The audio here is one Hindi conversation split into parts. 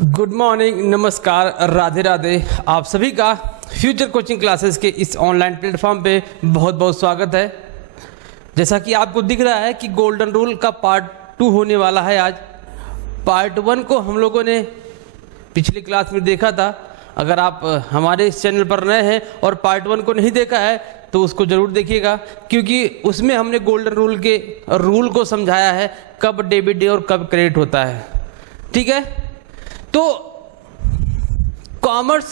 गुड मॉर्निंग, नमस्कार, राधे राधे। आप सभी का फ्यूचर कोचिंग क्लासेस के इस ऑनलाइन प्लेटफॉर्म पे बहुत बहुत स्वागत है। जैसा कि आपको दिख रहा है कि गोल्डन रूल का पार्ट 2 होने वाला है। आज पार्ट 1 को हम लोगों ने पिछली क्लास में देखा था। अगर आप हमारे इस चैनल पर नए हैं और पार्ट 1 को नहीं देखा है तो उसको ज़रूर देखिएगा, क्योंकि उसमें हमने गोल्डन रूल के रूल को समझाया है, कब डेबिट डे और कब क्रेडिट होता है। ठीक है, तो कॉमर्स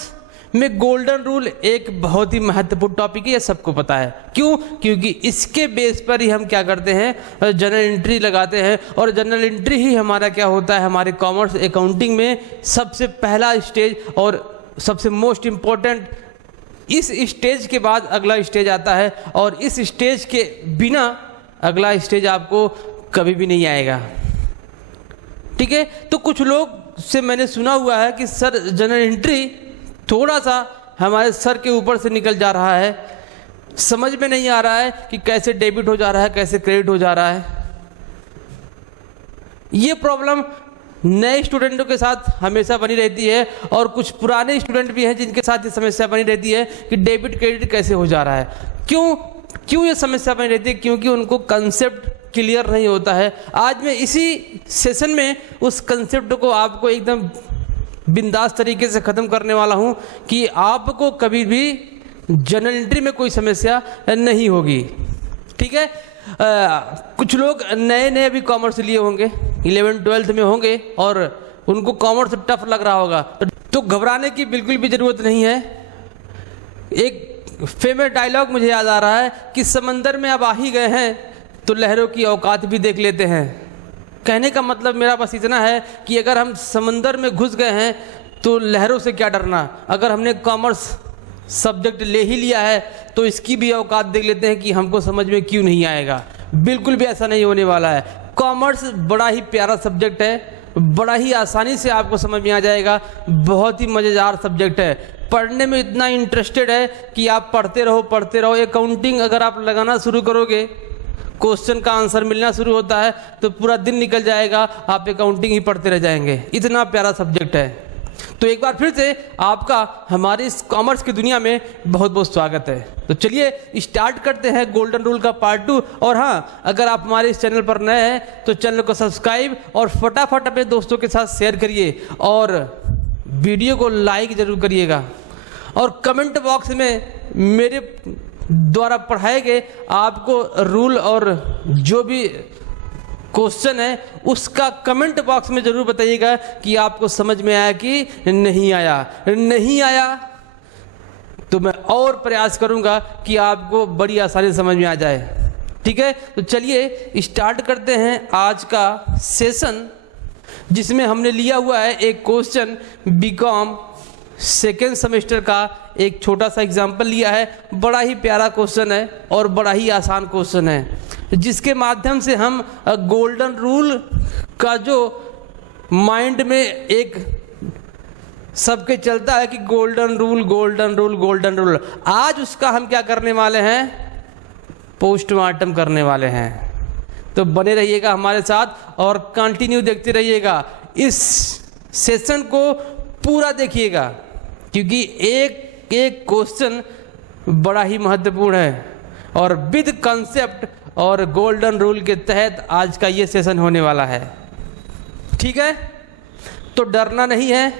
में गोल्डन रूल एक बहुत ही महत्वपूर्ण टॉपिक है, ये सबको पता है। क्यों? क्योंकि इसके बेस पर ही हम क्या करते हैं, जनरल एंट्री लगाते हैं। और जनरल एंट्री ही हमारा क्या होता है, हमारे कॉमर्स अकाउंटिंग में सबसे पहला स्टेज और सबसे मोस्ट इम्पोर्टेंट। इस स्टेज के बाद अगला स्टेज आता है, और इस स्टेज के बिना अगला स्टेज आपको कभी भी नहीं आएगा। ठीक है, तो कुछ लोग से मैंने सुना हुआ है कि सर जनरल एंट्री थोड़ा सा हमारे सर के ऊपर से निकल जा रहा है, समझ में नहीं आ रहा है कि कैसे डेबिट हो जा रहा है, कैसे क्रेडिट हो जा रहा है। ये प्रॉब्लम नए स्टूडेंटों के साथ हमेशा बनी रहती है, और कुछ पुराने स्टूडेंट भी हैं जिनके साथ ये समस्या बनी रहती है कि डेबिट क्रेडिट कैसे हो जा रहा है। क्यों ये समस्या बनी रहती है? क्योंकि उनको कंसेप्ट क्लियर नहीं होता है। आज मैं इसी सेशन में उस कंसेप्ट को आपको एकदम बिंदास तरीके से ख़त्म करने वाला हूं कि आपको कभी भी जनरल एंट्री में कोई समस्या नहीं होगी। ठीक है, कुछ लोग नए अभी कॉमर्स लिए होंगे, 11th-12th में होंगे, और उनको कॉमर्स टफ लग रहा होगा, तो घबराने की बिल्कुल भी ज़रूरत नहीं है। एक फेमस डायलॉग मुझे याद आ रहा है कि समंदर में अब आ ही गए हैं तो लहरों की औकात भी देख लेते हैं। कहने का मतलब मेरा बस इतना है कि अगर हम समंदर में घुस गए हैं तो लहरों से क्या डरना। अगर हमने कॉमर्स सब्जेक्ट ले ही लिया है तो इसकी भी औकात देख लेते हैं कि हमको समझ में क्यों नहीं आएगा। बिल्कुल भी ऐसा नहीं होने वाला है। कॉमर्स बड़ा ही प्यारा सब्जेक्ट है, बड़ा ही आसानी से आपको समझ में आ जाएगा, बहुत ही मज़ेदार सब्जेक्ट है, पढ़ने में इतना इंटरेस्टेड है कि आप पढ़ते रहो। अकाउंटिंग अगर आप लगाना शुरू करोगे, क्वेश्चन का आंसर मिलना शुरू होता है तो पूरा दिन निकल जाएगा, आप अकाउंटिंग ही पढ़ते रह जाएंगे। इतना प्यारा सब्जेक्ट है। तो एक बार फिर से आपका हमारे इस कॉमर्स की दुनिया में बहुत बहुत स्वागत है। तो चलिए स्टार्ट करते हैं गोल्डन रूल का पार्ट 2। और हाँ, अगर आप हमारे इस चैनल पर नए हैं तो चैनल को सब्सक्राइब और फटाफट अपने दोस्तों के साथ शेयर करिए, और वीडियो को लाइक जरूर करिएगा, और कमेंट बॉक्स में मेरे द्वारा पढ़ाए गए आपको रूल और जो भी क्वेश्चन है उसका कमेंट बॉक्स में ज़रूर बताइएगा कि आपको समझ में आया कि नहीं आया तो मैं और प्रयास करूंगा कि आपको बड़ी आसानी समझ में आ जाए। ठीक है, तो चलिए स्टार्ट करते हैं आज का सेशन, जिसमें हमने लिया हुआ है एक क्वेश्चन बीकॉम सेकेंड सेमेस्टर का। एक छोटा सा एग्जाम्पल लिया है, बड़ा ही प्यारा क्वेश्चन है और बड़ा ही आसान क्वेश्चन है, जिसके माध्यम से हम गोल्डन रूल का जो माइंड में एक सबके चलता है कि गोल्डन रूल, आज उसका हम क्या करने वाले हैं, पोस्टमार्टम करने वाले हैं। तो बने रहिएगा हमारे साथ और कंटिन्यू देखते रहिएगा। इस सेशन को पूरा देखिएगा, क्योंकि एक क्वेश्चन बड़ा ही महत्वपूर्ण है, और विद कंसेप्ट और गोल्डन रूल के तहत आज का ये सेशन होने वाला है। ठीक है, तो डरना नहीं है।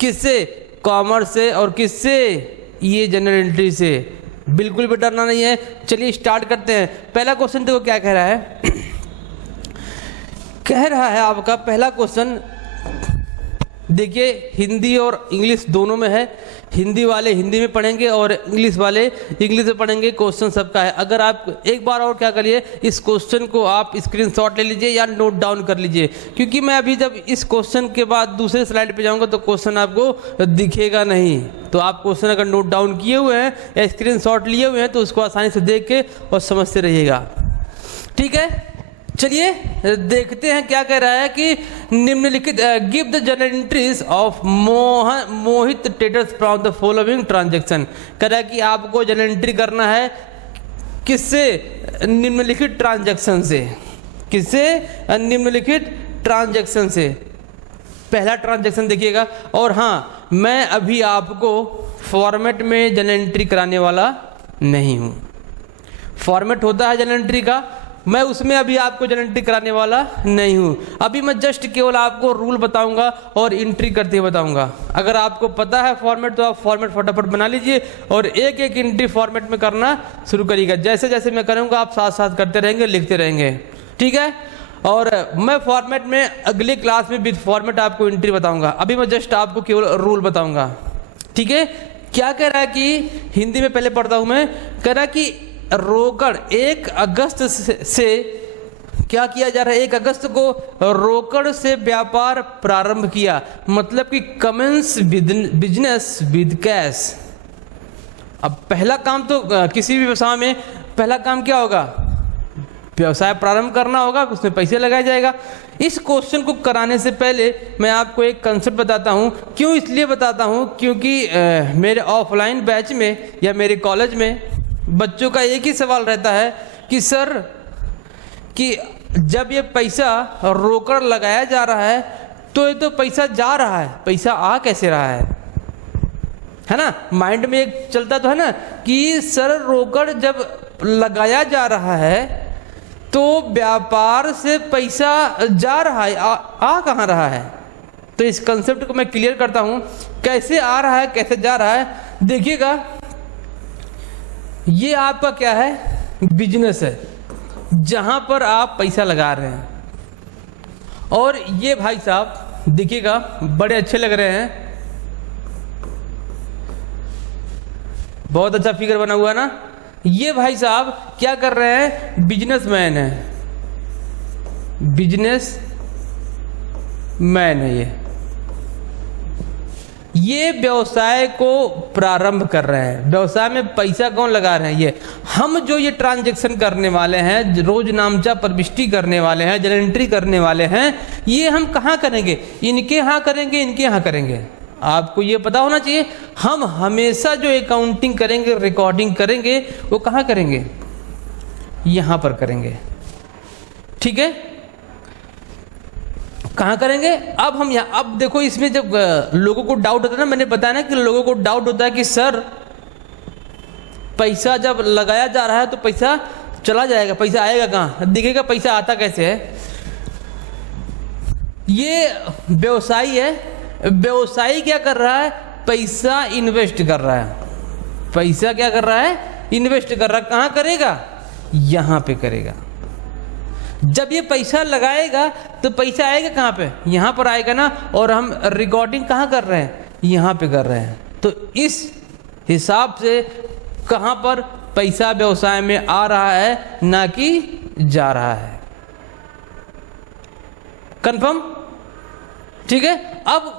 किससे? कॉमर्स से, और किससे? ये जनरल एंट्री से। बिल्कुल भी डरना नहीं है। चलिए स्टार्ट करते हैं। पहला क्वेश्चन देखो क्या कह रहा है। कह रहा है आपका पहला क्वेश्चन, देखिए हिंदी और इंग्लिश दोनों में है। हिंदी वाले हिंदी में पढ़ेंगे और इंग्लिश वाले इंग्लिश में पढ़ेंगे। क्वेश्चन सबका है। अगर आप एक बार और क्या करिए, इस क्वेश्चन को आप स्क्रीनशॉट ले लीजिए या नोट डाउन कर लीजिए, क्योंकि मैं अभी जब इस क्वेश्चन के बाद दूसरे स्लाइड पे जाऊंगा तो क्वेश्चन आपको दिखेगा नहीं। तो आप क्वेश्चन अगर नोट डाउन किए हुए हैं या स्क्रीनशॉट लिए हुए हैं तो उसको आसानी से देख के और समझते रहिएगा। ठीक है, चलिए देखते हैं क्या कह रहा है कि निम्नलिखित give the general entries of Mohit traders from the following transaction. कह रहा है कि आपको जनरल एंट्री करना है किससे? निम्नलिखित ट्रांजैक्शन से। किससे? निम्नलिखित ट्रांजैक्शन से। पहला ट्रांजैक्शन देखिएगा। और हाँ, मैं अभी आपको फॉर्मेट में जनरल एंट्री कराने वाला नहीं हूँ। फॉर्मेट होता है जनरल एंट्री का, मैं उसमें अभी आपको जनरल एंट्री कराने वाला नहीं हूँ। अभी मैं जस्ट केवल आपको रूल बताऊंगा और एंट्री करते हुए बताऊंगा। अगर आपको पता है फॉर्मेट तो आप फॉर्मेट फटाफट बना लीजिए और एक एक एंट्री फॉर्मेट में करना शुरू करिएगा। जैसे जैसे मैं करूँगा आप साथ साथ करते रहेंगे, लिखते रहेंगे, ठीक है। और मैं फॉर्मेट में अगले क्लास में विद फॉर्मेट आपको एंट्री बताऊंगा। अभी मैं जस्ट आपको केवल रूल बताऊंगा, ठीक है। क्या कह रहा है कि हिंदी में पहले पढ़ता हूं मैं, कह रहा है कि रोकड़ 1 अगस्त से क्या किया जा रहा है, 1 अगस्त को रोकड़ से व्यापार प्रारंभ किया, मतलब कि कमेंस बिजनेस विद कैश। अब पहला काम तो किसी भी व्यवसाय में पहला काम क्या होगा, व्यवसाय प्रारंभ करना होगा, उसमें पैसे लगाया जाएगा। इस क्वेश्चन को कराने से पहले मैं आपको एक कंसेप्ट बताता हूँ। क्यों इसलिए बताता हूँ, क्योंकि मेरे ऑफलाइन बैच में या मेरे कॉलेज में बच्चों का एक ही सवाल रहता है कि सर, कि जब ये पैसा रोकड़ लगाया जा रहा है तो ये तो पैसा जा रहा है, पैसा आ कैसे रहा है ना। माइंड में एक चलता तो है ना कि सर रोकड़ जब लगाया जा रहा है तो व्यापार से पैसा जा रहा है, आ कहाँ रहा है। तो इस कंसेप्ट को मैं क्लियर करता हूँ, कैसे आ रहा है कैसे जा रहा है। देखिएगा, ये आपका क्या है, बिजनेस है जहां पर आप पैसा लगा रहे हैं। और ये भाई साहब देखिएगा, बड़े अच्छे लग रहे हैं, बहुत अच्छा फिगर बना हुआ ना। ये भाई साहब क्या कर रहे हैं, बिजनेसमैन है, बिजनेस मैन है। ये व्यवसाय को प्रारंभ कर रहे हैं। व्यवसाय में पैसा कौन लगा रहे हैं, ये हम जो ये ट्रांजैक्शन करने वाले हैं, रोज नामचा प्रविष्टि करने वाले हैं, जनरल एंट्री करने वाले हैं, ये हम कहाँ करेंगे, इनके यहाँ करेंगे, इनके यहाँ करेंगे। आपको ये पता होना चाहिए, हम हमेशा जो अकाउंटिंग करेंगे, रिकॉर्डिंग करेंगे, वो कहाँ करेंगे, यहाँ पर करेंगे, ठीक है। कहाँ करेंगे, अब हम यहाँ, अब देखो इसमें जब लोगों को डाउट होता है ना, मैंने बताया ना कि लोगों को डाउट होता है कि सर पैसा जब लगाया जा रहा है तो पैसा चला जाएगा, पैसा आएगा कहाँ, दिखेगा पैसा आता कैसे है। ये व्यवसायी है, व्यवसायी क्या कर रहा है, पैसा इन्वेस्ट कर रहा है। पैसा क्या कर रहा है, इन्वेस्ट कर रहा है। कहाँ करेगा, यहाँ पे करेगा। जब ये पैसा लगाएगा तो पैसा आएगा कहाँ पे, यहाँ पर आएगा ना। और हम रिकॉर्डिंग कहाँ कर रहे हैं, यहाँ पे कर रहे हैं। तो इस हिसाब से कहाँ पर पैसा व्यवसाय में आ रहा है, ना कि जा रहा है। कंफर्म, ठीक है। अब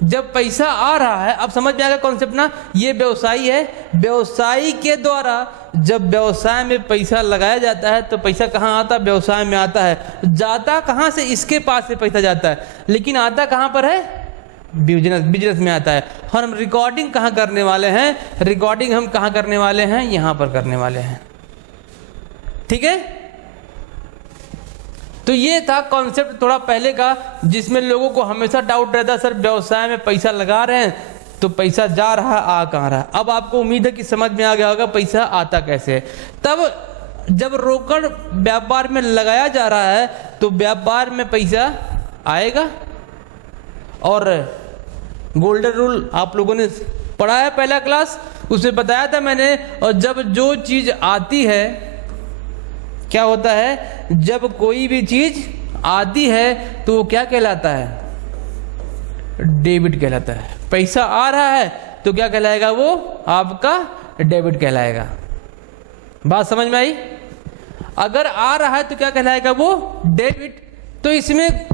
जब पैसा आ रहा है, अब समझ में आएगा कॉन्सेप्ट ना। ये व्यवसायी है, व्यवसायी के द्वारा जब व्यवसाय में पैसा लगाया जाता है तो पैसा कहाँ आता है, व्यवसाय में आता है। जाता कहाँ से, इसके पास से पैसा जाता है, लेकिन आता कहाँ पर है, बिजनेस में आता है। और हम रिकॉर्डिंग कहाँ करने वाले हैं, रिकॉर्डिंग हम कहाँ करने वाले हैं, यहाँ पर करने वाले हैं, ठीक है। तो ये था कॉन्सेप्ट थोड़ा पहले का, जिसमें लोगों को हमेशा डाउट रहता है, सर व्यवसाय में पैसा लगा रहे हैं तो पैसा जा रहा है, आ कहाँ रहा है। अब आपको उम्मीद है कि समझ में आ गया होगा पैसा आता कैसे है। तब जब रोकड़ व्यापार में लगाया जा रहा है तो व्यापार में पैसा आएगा। और गोल्डन रूल आप लोगों ने पढ़ा है पहला क्लास, उसमें बताया था मैंने। और जब जो चीज आती है, क्या होता है, जब कोई भी चीज आती है तो वो क्या कहलाता है, डेबिट कहलाता है। पैसा आ रहा है तो क्या कहलाएगा, वो आपका डेबिट कहलाएगा। बात समझ में आई। अगर आ रहा है तो क्या कहलाएगा, वो डेबिट। तो इसमें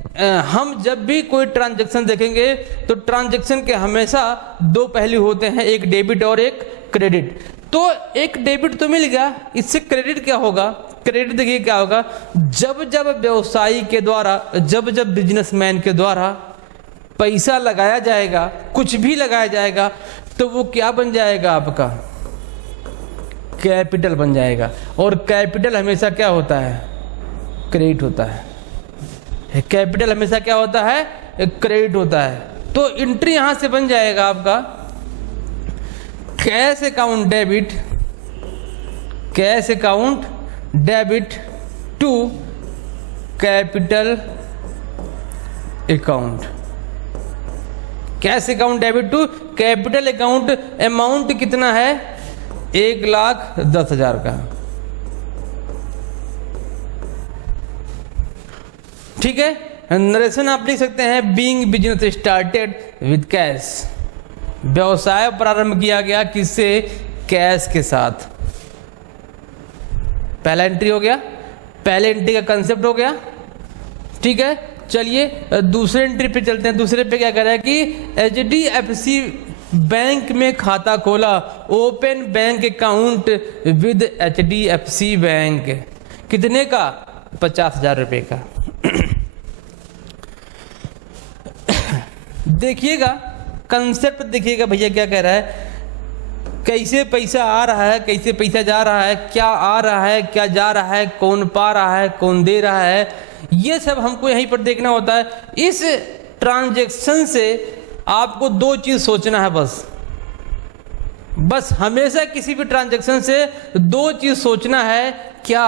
हम जब भी कोई ट्रांजैक्शन देखेंगे तो ट्रांजैक्शन के हमेशा दो पहलू होते हैं, एक डेबिट और एक क्रेडिट। तो एक डेबिट तो मिल गया, इससे क्रेडिट क्या होगा, क्रेडिट देखिए क्या होगा, जब जब व्यवसायी के द्वारा, जब जब बिजनेसमैन के द्वारा पैसा लगाया जाएगा, कुछ भी लगाया जाएगा, तो वो क्या बन जाएगा, आपका कैपिटल बन जाएगा। और कैपिटल हमेशा क्या होता है, क्रेडिट होता है। कैपिटल हमेशा क्या होता है, क्रेडिट होता है। तो एंट्री यहां से बन जाएगा आपका cash account debit, cash account debit to capital account, cash account debit to capital account. Amount कितना है? 1,10,000 का। ठीक है, नरेशन आप लिख सकते हैं being business started with cash, व्यवसाय प्रारंभ किया गया किससे? कैश के साथ। पहला एंट्री हो गया, पहले एंट्री का कंसेप्ट हो गया। ठीक है, चलिए दूसरे एंट्री पे चलते हैं। दूसरे पे क्या कह रहा है कि HDFC बैंक में खाता खोला, open bank account with HDFC bank. कितने का? 50,000 रुपए का। देखिएगा कंसेप्ट, देखिएगा भैया क्या कह रहा है, कैसे पैसा आ रहा है, कैसे पैसा जा रहा है, क्या आ रहा है, क्या जा रहा है, कौन पा रहा है, कौन दे रहा है, ये सब हमको यहीं पर देखना होता है। इस ट्रांजैक्शन से आपको दो चीज सोचना है बस हमेशा किसी भी ट्रांजैक्शन से दो चीज सोचना है, क्या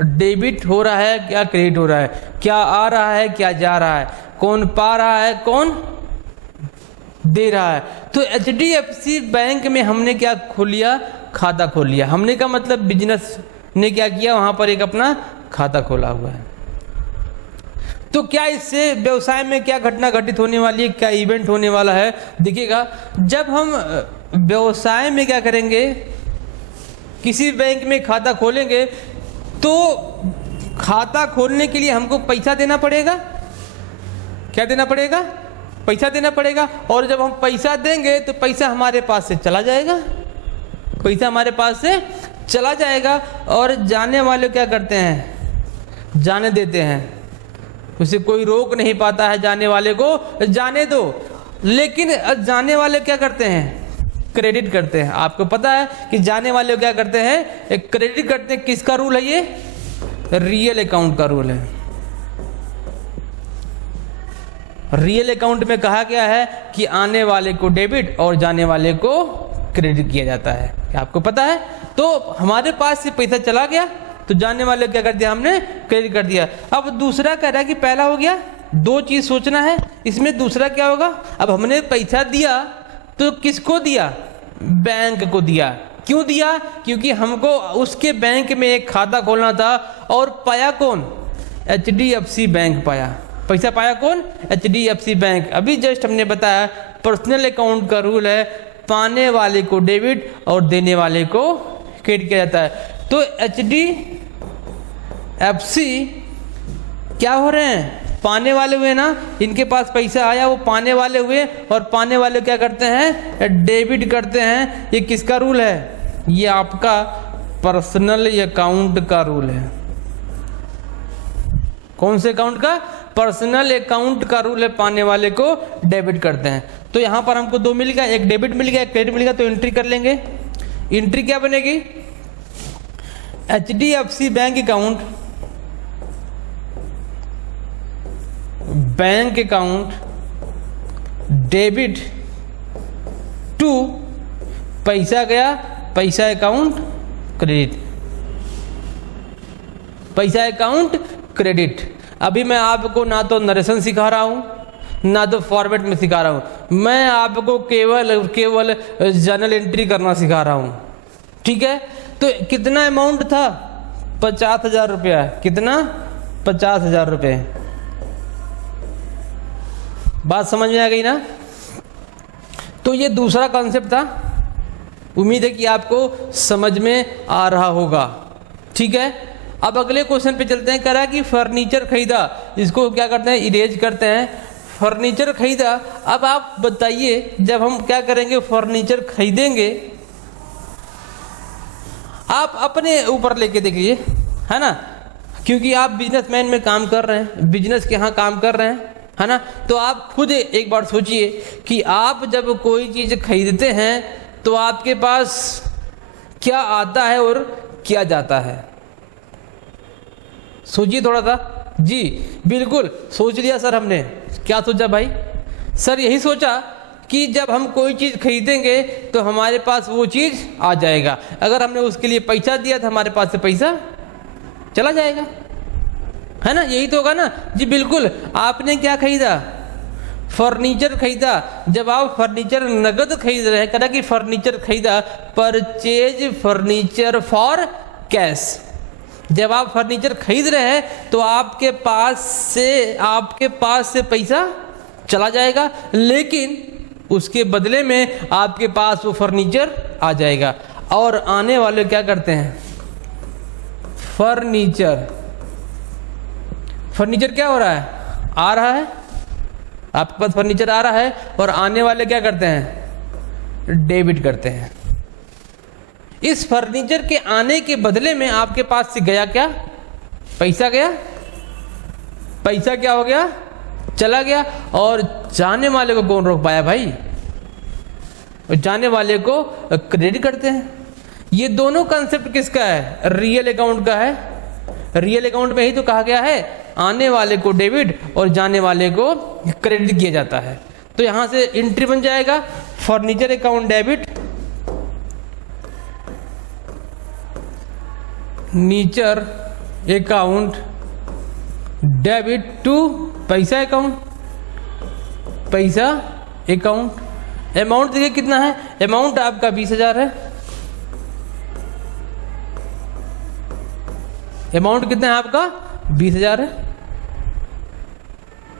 डेबिट हो रहा है, क्या क्रेडिट हो रहा है, क्या आ रहा है, क्या जा रहा है, कौन पा रहा है, कौन दे रहा है। तो HDFC बैंक में हमने क्या खोल लिया? खाता खोल लिया। हमने का मतलब बिजनेस ने क्या किया? वहां पर एक अपना खाता खोला हुआ है। तो क्या इससे व्यवसाय में क्या घटना घटित होने वाली है, क्या इवेंट होने वाला है? देखिएगा, जब हम व्यवसाय में क्या करेंगे, किसी बैंक में खाता खोलेंगे तो खाता खोलने के लिए हमको पैसा देना पड़ेगा। क्या देना पड़ेगा? पैसा देना पड़ेगा। और जब हम पैसा देंगे तो पैसा हमारे पास से चला जाएगा, पैसा हमारे पास से चला जाएगा। और जाने वाले क्या करते हैं? जाने देते हैं, उसे कोई रोक नहीं पाता है, जाने वाले को जाने दो। लेकिन जाने वाले क्या करते हैं? क्रेडिट करते हैं। आपको पता है कि जाने वाले क्या करते हैं? क्रेडिट करते हैं। किसका रूल है ये? रियल अकाउंट का रूल है। रियल अकाउंट में कहा गया है कि आने वाले को डेबिट और जाने वाले को क्रेडिट किया जाता है। आपको पता है? तो हमारे पास से पैसा चला गया तो जाने वाले क्या कर दिया? हमने क्रेडिट कर दिया। अब दूसरा कह रहा है कि पहला हो गया, दो चीज सोचना है, इसमें दूसरा क्या होगा? अब हमने पैसा दिया तो किसको दिया? बैंक को दिया। क्यों दिया? क्योंकि हमको उसके बैंक में एक खाता खोलना था। और पाया कौन? HDFC बैंक पाया। पैसा पाया कौन? HDFC bank. अभी जस्ट हमने बताया पर्सनल अकाउंट का रूल है, पाने वाले को डेबिट और देने वाले को क्रेडिट किया जाता है। तो HDFC क्या हो रहे हैं? पाने वाले हुए ना, इनके पास पैसा आया, वो पाने वाले हुए। और पाने वाले क्या करते हैं? डेबिट करते हैं। ये किसका रूल है? ये आपका पर्सनल अकाउंट का रूल है। कौन से अकाउंट का? पर्सनल अकाउंट का रूल है। पाने वाले को डेबिट करते हैं। तो यहां पर हमको दो मिल गया, एक डेबिट मिल गया, एक क्रेडिट मिल गया। तो एंट्री कर लेंगे। एंट्री क्या बनेगी? HDFC bank account, bank account debit to पैसा गया, पैसा अकाउंट क्रेडिट, पैसा अकाउंट क्रेडिट। अभी मैं आपको ना तो नरेशन सिखा रहा हूं ना तो फॉर्मेट में सिखा रहा हूं, मैं आपको केवल जर्नल एंट्री करना सिखा रहा हूं। ठीक है, तो कितना अमाउंट था? 50,000 रुपया। कितना? 50,000 रुपये। बात समझ में आ गई ना? तो ये दूसरा कॉन्सेप्ट था। उम्मीद है कि आपको समझ में आ रहा होगा। ठीक है, अब अगले क्वेश्चन पे चलते हैं। कह रहा है कि फर्नीचर खरीदा, इसको क्या करते हैं? इरेज करते हैं। फर्नीचर खरीदा। अब आप बताइए, जब हम क्या करेंगे? फर्नीचर खरीदेंगे, आप अपने ऊपर लेके देखिए, है ना, क्योंकि आप बिजनेसमैन में काम कर रहे हैं, बिजनेस के यहाँ काम कर रहे हैं, है ना। तो आप खुद एक बार सोचिए कि आप जब कोई चीज खरीदते हैं तो आपके पास क्या आता है और क्या जाता है? सोचिए थोड़ा सा। जी बिल्कुल, सोच लिया सर हमने। क्या सोचा भाई? सर यही सोचा कि जब हम कोई चीज़ खरीदेंगे तो हमारे पास वो चीज़ आ जाएगा, अगर हमने उसके लिए पैसा दिया तो हमारे पास से पैसा चला जाएगा, है ना? यही तो होगा ना जी। बिल्कुल। आपने क्या खरीदा? फर्नीचर खरीदा। जब आप फर्नीचर नगद खरीद रहे हैं, कहना कि फर्नीचर खरीदा, परचेज फर्नीचर फॉर कैश। जब आप फर्नीचर खरीद रहे हैं तो आपके पास से पैसा चला जाएगा, लेकिन उसके बदले में आपके पास वो फर्नीचर आ जाएगा। और आने वाले क्या करते हैं? फर्नीचर क्या हो रहा है? आ रहा है, आपके पास फर्नीचर आ रहा है, और आने वाले क्या करते हैं? डेबिट करते हैं। इस फर्नीचर के आने के बदले में आपके पास से गया क्या? पैसा गया। पैसा क्या हो गया? चला गया। और जाने वाले को कौन रोक पाया भाई? जाने वाले को क्रेडिट करते हैं। ये दोनों कंसेप्ट किसका है? रियल अकाउंट का है। रियल अकाउंट में ही तो कहा गया है आने वाले को डेबिट और जाने वाले को क्रेडिट किया जाता है। तो यहां से एंट्री बन जाएगा फर्नीचर अकाउंट डेबिट, नीचर अकाउंट डेबिट टू पैसा अकाउंट। पैसा अकाउंट अमाउंट देखिए कितना है? अमाउंट आपका 20,000 है। अमाउंट कितना है आपका? 20,000 है।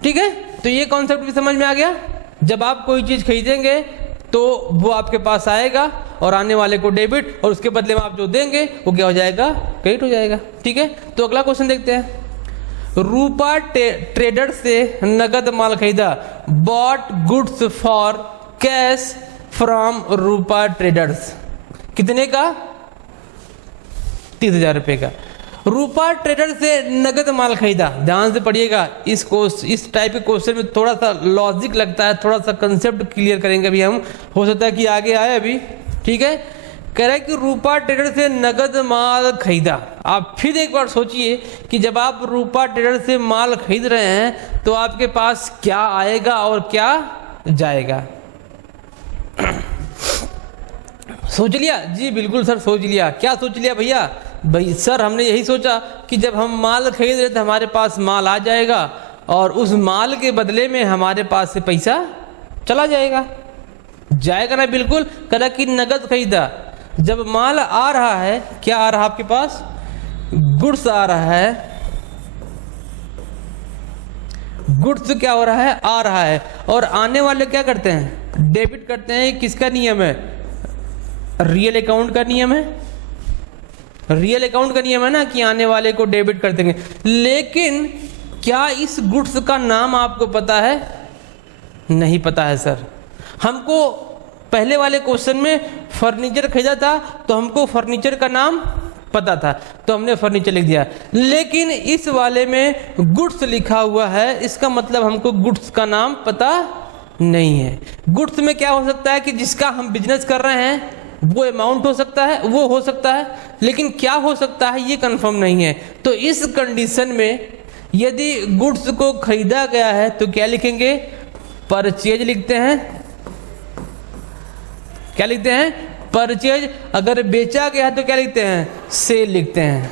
ठीक है, तो ये कॉन्सेप्ट भी समझ में आ गया। जब आप कोई चीज खरीदेंगे तो वो आपके पास आएगा और आने वाले को डेबिट, और उसके बदले में आप जो देंगे वो क्या हो जाएगा? क्रेडिट हो जाएगा। ठीक है, तो अगला क्वेश्चन देखते हैं। रूपा ट्रेडर से नगद माल खरीदा, bought goods for cash from Rupa traders. कितने का? 30,000 रुपए का। रूपा ट्रेडर से नगद माल खरीदा। ध्यान से पढ़िएगा, इस टाइप के क्वेश्चन में थोड़ा सा लॉजिक लगता है, थोड़ा सा कंसेप्ट क्लियर करेंगे अभी हम, हो सकता है कि आगे आए अभी। ठीक है, कह रहा है कि रूपा ट्रेडर से नगद माल खरीदा। आप फिर एक बार सोचिए कि जब आप रूपा ट्रेडर से माल खरीद रहे हैं तो आपके पास क्या आएगा और क्या जाएगा? सोच लिया जी? बिल्कुल सर, सोच लिया। क्या सोच लिया भैया? भाई सर हमने यही सोचा कि जब हम माल खरीद रहे तो हमारे पास माल आ जाएगा और उस माल के बदले में हमारे पास से पैसा चला जाएगा। जाएगा ना? बिल्कुल। करा कि नगद खरीदा, जब माल आ रहा है, क्या आ रहा है आपके पास? गुड्स आ रहा है। गुड्स क्या हो रहा है? आ रहा है। और आने वाले क्या करते हैं? डेबिट करते हैं। किसका नियम है? रियल अकाउंट का नियम है। रियल अकाउंट का नियम है ना कि आने वाले को डेबिट कर देंगे। लेकिन क्या इस गुड्स का नाम आपको पता है? नहीं पता है सर। हमको पहले वाले क्वेश्चन में फर्नीचर खरीदा था तो हमको फर्नीचर का नाम पता था तो हमने फर्नीचर लिख दिया, लेकिन इस वाले में गुड्स लिखा हुआ है, इसका मतलब हमको गुड्स का नाम पता नहीं है। गुड्स में क्या हो सकता है कि जिसका हम बिजनेस कर रहे हैं वो अमाउंट हो सकता है, वो हो सकता है, लेकिन क्या हो सकता है ये कंफर्म नहीं है। तो इस कंडीशन में यदि गुड्स को खरीदा गया है तो क्या लिखेंगे? परचेज लिखते हैं। क्या लिखते हैं? परचेज। अगर बेचा गया है तो क्या लिखते हैं? सेल लिखते हैं।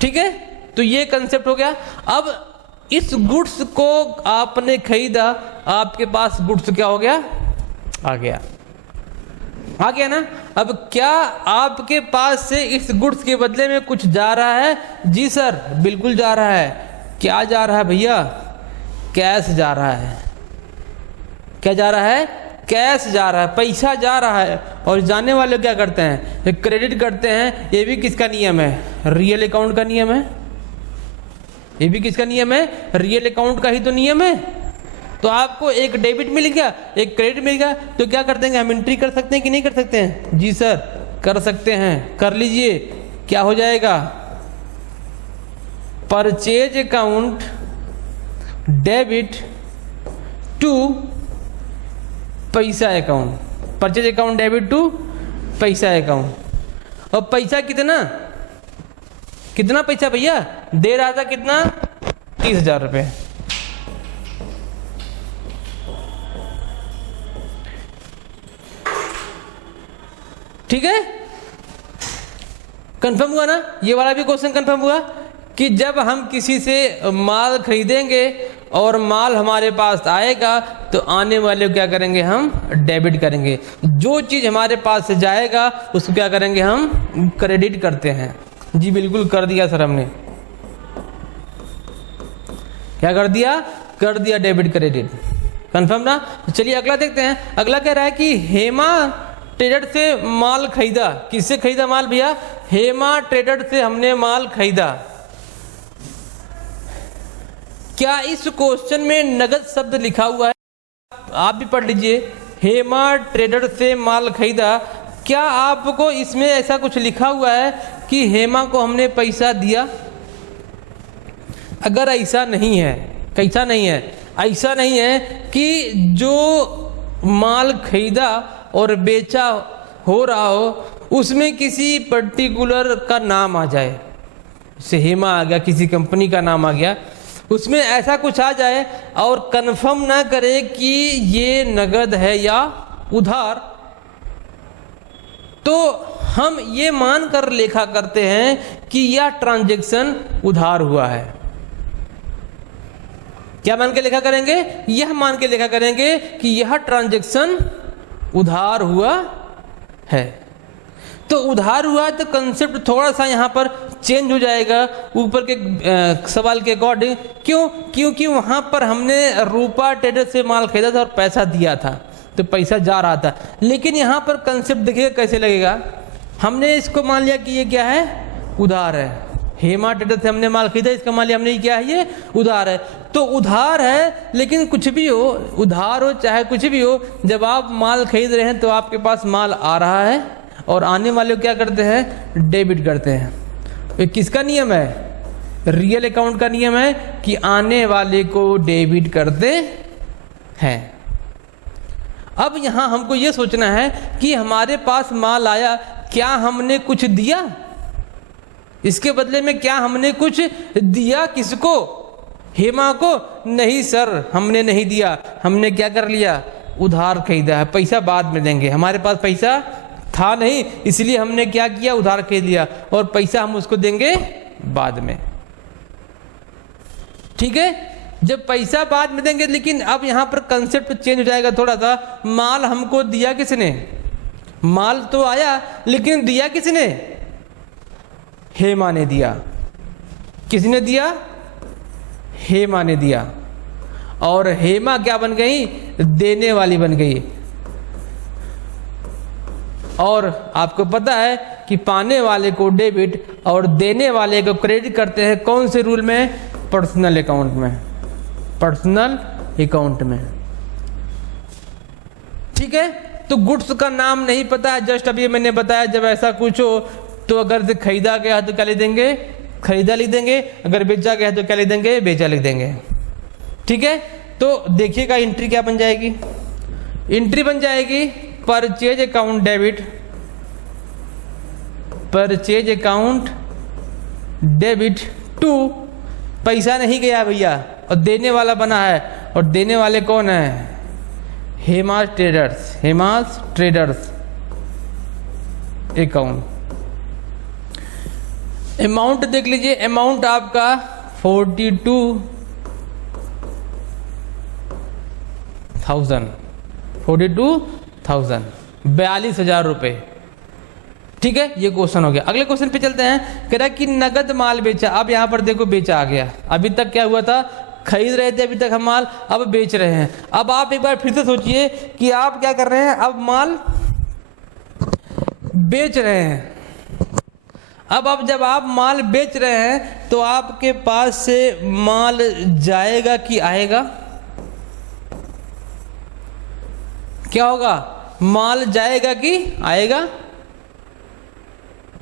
ठीक है, तो ये कंसेप्ट हो गया। अब इस गुड्स को आपने खरीदा, आपके पास गुड्स क्या हो गया? आ गया। आ गया ना? अब क्या आपके पास से इस गुड्स के बदले में कुछ जा रहा है? जी सर, बिल्कुल जा रहा है। क्या जा रहा है भैया? कैश जा रहा है। क्या जा रहा है? कैश जा रहा है, पैसा जा रहा है। और जाने वाले क्या करते हैं? क्रेडिट करते हैं। ये भी किसका नियम है? रियल अकाउंट का नियम है। ये भी किसका नियम है? रियल अकाउंट का ही तो नियम है। तो आपको एक डेबिट मिल गया, एक क्रेडिट मिल गया, तो क्या कर देंगे? हम एंट्री कर सकते हैं कि नहीं कर सकते हैं? जी सर, कर सकते हैं। कर लीजिए। क्या हो जाएगा? परचेज अकाउंट डेबिट टू पैसा account. Purchase account debit to पैसा अकाउंट। और पैसा कितना? कितना पैसा भैया? दे रहा था कितना? 30,000 रुपये। ठीक है, कंफर्म हुआ ना? ये वाला भी क्वेश्चन कंफर्म हुआ कि जब हम किसी से माल खरीदेंगे और माल हमारे पास आएगा तो आने वाले को क्या करेंगे, हम डेबिट करेंगे। जो चीज़ हमारे पास से जाएगा उसको क्या करेंगे, हम क्रेडिट करते हैं। जी बिल्कुल कर दिया सर, हमने क्या कर दिया, कर दिया डेबिट क्रेडिट। कंफर्म ना? तो चलिए अगला देखते हैं। अगला कह रहा है कि हेमा ट्रेडर से माल खरीदा। किससे खरीदा माल भैया? हेमा ट्रेडर से हमने माल खरीदा। क्या इस क्वेश्चन में नगद शब्द लिखा हुआ है? आप भी पढ़ लीजिए। हेमा ट्रेडर से माल खरीदा, क्या आपको इसमें ऐसा कुछ लिखा हुआ है कि हेमा को हमने पैसा दिया? अगर ऐसा नहीं है, कैसा नहीं है, ऐसा नहीं है कि जो माल खरीदा और बेचा हो रहा हो उसमें किसी पर्टिकुलर का नाम आ जाए, जैसे हेमा आ गया, किसी कंपनी का नाम आ गया, उसमें ऐसा कुछ आ जाए और कंफर्म ना करे कि ये नगद है या उधार, तो हम ये मान कर लेखा करते हैं कि यह ट्रांजैक्शन उधार हुआ है। क्या मान के लेखा करेंगे? यह मान के लेखा करेंगे कि यह ट्रांजैक्शन उधार हुआ है। तो उधार हुआ तो कंसेप्ट थोड़ा सा यहाँ पर चेंज हो जाएगा ऊपर के सवाल के अकॉर्डिंग। क्यों? क्योंकि वहाँ पर हमने रूपा ट्रेडर से माल खरीदा था और पैसा दिया था, तो पैसा जा रहा था। लेकिन यहाँ पर कंसेप्ट देखिएगा कैसे लगेगा। हमने इसको मान लिया कि ये क्या है, उधार है। हेमा ट्रेडर से हमने माल खरीदा, इसका मान लिया हमने क्या है, ये उधार है। तो उधार है, लेकिन कुछ भी हो, उधार हो चाहे कुछ भी हो, जब आप माल खरीद रहे हैं तो आपके पास माल आ रहा है और आने वाले को क्या करते हैं, डेबिट करते हैं। ये किसका नियम है? रियल अकाउंट का नियम है कि आने वाले को डेबिट करते हैं। अब यहां हमको ये सोचना है कि हमारे पास माल आया, क्या हमने कुछ दिया इसके बदले में? क्या हमने कुछ दिया किसको? हेमा को? नहीं सर, हमने नहीं दिया। हमने क्या कर लिया, उधार खरीदा है, पैसा बाद में देंगे। हमारे पास पैसा था नहीं, इसलिए हमने क्या किया, उधार खरीद लिया और पैसा हम उसको देंगे बाद में। ठीक है, जब पैसा बाद में देंगे, लेकिन अब यहां पर कंसेप्ट चेंज हो जाएगा थोड़ा सा। माल हमको दिया किसने? माल तो आया, लेकिन दिया किसने? हेमा ने दिया। किसने दिया? हेमा ने दिया। और हेमा क्या बन गई, देने वाली बन गई। और आपको पता है कि पाने वाले को डेबिट और देने वाले को क्रेडिट करते हैं कौन से रूल में? पर्सनल अकाउंट में, पर्सनल अकाउंट में। ठीक है, तो गुड्स का नाम नहीं पता है, जस्ट अभी मैंने बताया जब ऐसा कुछ हो तो अगर से खरीदा गया तो क्या लिख देंगे, खरीदा लिख देंगे। अगर बेचा गया तो क्या लिख देंगे, बेचा लिख देंगे। ठीक है, तो देखिएगा एंट्री क्या बन जाएगी। एंट्री बन जाएगी purchase account debit, purchase account debit to, पैसा नहीं गया भैया और देने वाला बना है, और देने वाले कौन है, Hema traders, Hema traders account. Amount देख लीजिए, अमाउंट आपका 42,000, 42,000 रुपए। ठीक है, ये क्वेश्चन हो गया। अगले क्वेश्चन पे चलते हैं। कह रहा है कि नगद माल बेचा। अब यहां पर देखो बेचा आ गया। अभी तक क्या हुआ था, खरीद रहे थे अभी तक हम माल, अब बेच रहे हैं। अब आप एक बार फिर से सोचिए कि आप क्या कर रहे हैं, अब माल बेच रहे हैं। अब जब आप माल बेच रहे हैं तो आपके पास से माल जाएगा कि आएगा? क्या होगा, माल जाएगा कि आएगा?